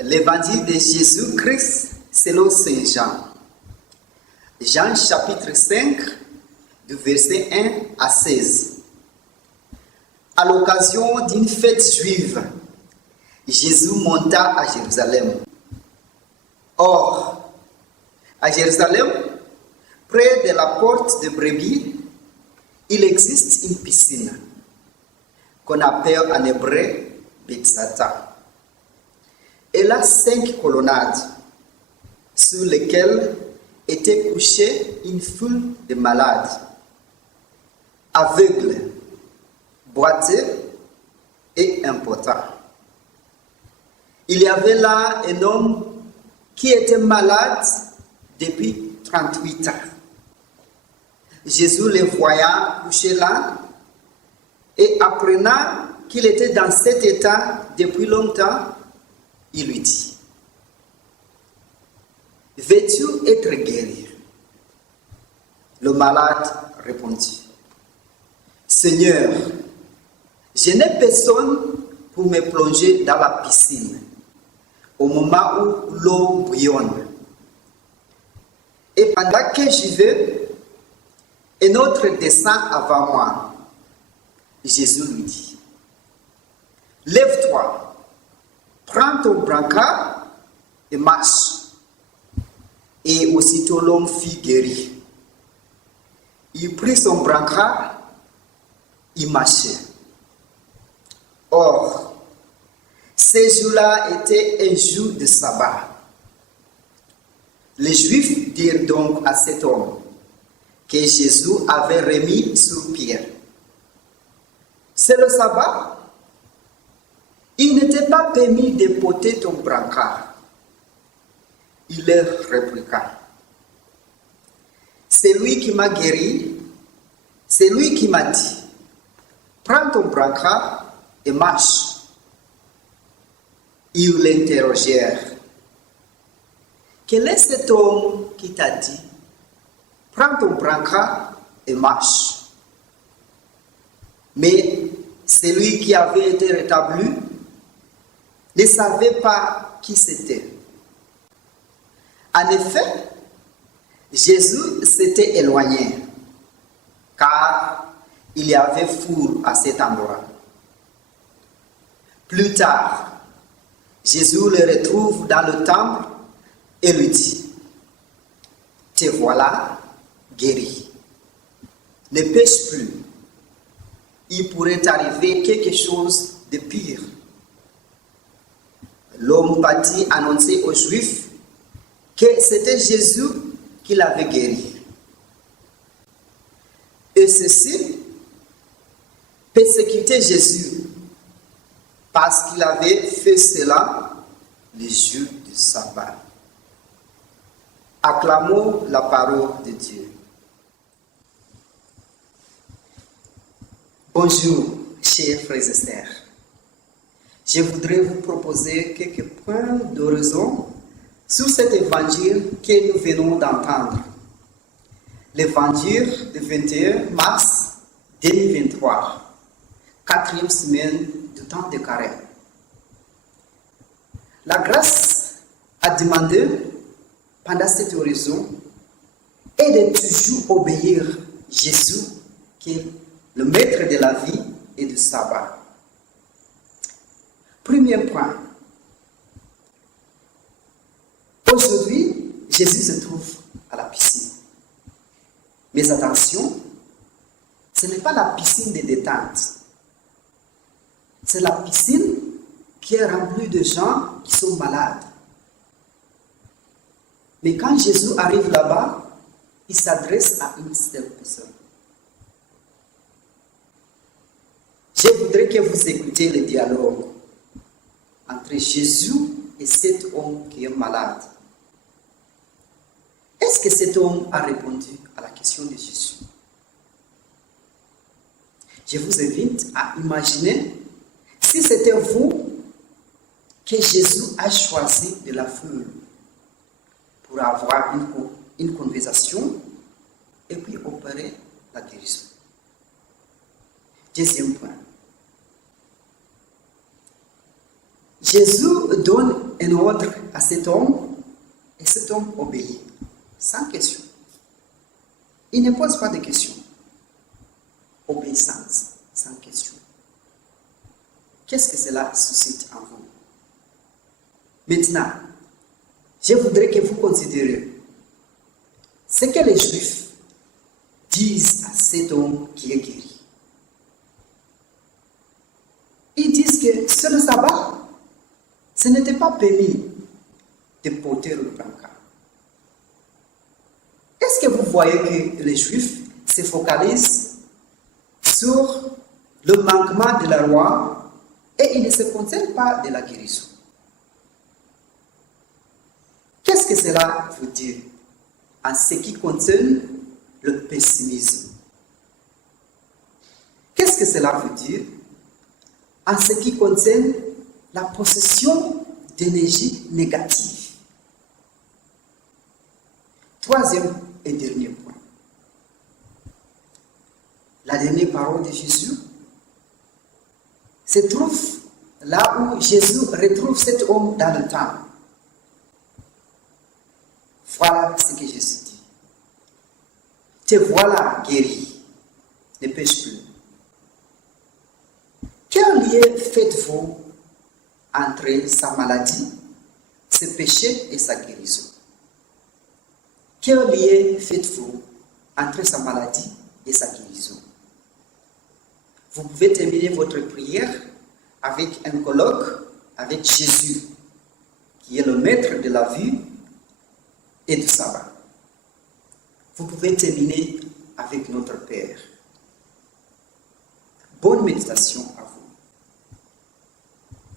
L'évangile de Jésus-Christ selon Saint Jean. Jean chapitre 5, du verset 1 à 16. À l'occasion d'une fête juive, Jésus monta à Jérusalem. Or, à Jérusalem, près de la porte de Brebis, il existe une piscine qu'on appelle en hébreu Bethzatha. Elle a 5 colonnades sur lesquelles était couchée une foule de malades, aveugles, boiteux et impotents. Il y avait là un homme qui était malade depuis 38 ans. Jésus le voyant couché là et apprenant qu'il était dans cet état depuis longtemps, il lui dit: veux-tu être guéri? Le malade répondit: Seigneur, je n'ai personne pour me plonger dans la piscine au moment où l'eau bouillonne. Et pendant que j'y vais, un autre descend avant moi. Jésus lui dit: lève-toi, prends ton brancard et marche. Et aussitôt l'homme fut guéri. Il prit son brancard, il marchait. Or, ce jour-là était un jour de sabbat. Les Juifs dirent donc à cet homme que Jésus avait remis sur pierre: c'est le sabbat. Il n'était pas permis de porter ton brancard. Il leur répliqua: c'est lui qui m'a guéri, c'est lui qui m'a dit: prends ton brancard et marche. Ils l'interrogèrent: quel est cet homme qui t'a dit: prends ton brancard et marche? Mais celui qui avait été rétabli ne savait pas qui c'était. En effet, Jésus s'était éloigné, car il y avait foule à cet endroit. Plus tard, Jésus le retrouve dans le temple et lui dit: te voilà guéri. Ne pêche plus. Il pourrait arriver quelque chose de pire. L'homme partit annoncer aux Juifs que c'était Jésus qui l'avait guéri. Et ceux-ci persécutaient Jésus parce qu'il avait fait cela le jour du sabbat. Acclamons la parole de Dieu. Bonjour, chers frères et sœurs. Je voudrais vous proposer quelques points d'horizon sur cet évangile que nous venons d'entendre. L'évangile du 21 mars 2023, 4e semaine du temps de carême. La grâce a demandé pendant cet horizon est de toujours obéir Jésus, qui est le maître de la vie et du sabbat. Premier point. Aujourd'hui, Jésus se trouve à la piscine. Mais attention, ce n'est pas la piscine de détente. C'est la piscine qui est remplie de gens qui sont malades. Mais quand Jésus arrive là-bas, il s'adresse à une seule personne. Je voudrais que vous écoutiez le dialogue entre Jésus et cet homme qui est malade. Est-ce que cet homme a répondu à la question de Jésus? Je vous invite à imaginer si c'était vous que Jésus a choisi de la foule pour avoir une conversation et puis opérer la guérison. Deuxième point. Jésus donne un ordre à cet homme et cet homme obéit, sans question. Il ne pose pas de questions. Obéissance, sans question. Qu'est-ce que cela suscite en vous? Maintenant, je voudrais que vous considériez ce que les Juifs disent à cet homme qui est guéri. Ils disent que sur le sabbat, ce n'était pas permis de porter le brancard. Est-ce que vous voyez que les Juifs se focalisent sur le manquement de la loi et ils ne se concernent pas de la guérison? Qu'est-ce que cela veut dire en ce qui concerne le pessimisme? Qu'est-ce que cela veut dire en ce qui concerne la possession d'énergie négative? Troisième et dernier point. La dernière parole de Jésus se trouve là où Jésus retrouve cet homme dans le temps. Voilà ce que Jésus dit. Te voilà guéri, ne pêche plus. Quel lien faites-vous entre sa maladie, ses péchés et sa guérison? Quel lien faites-vous entre sa maladie et sa guérison? Vous pouvez terminer votre prière avec un colloque avec Jésus, qui est le maître de la vie et du sabbat. Vous pouvez terminer avec notre Père. Bonne méditation à vous.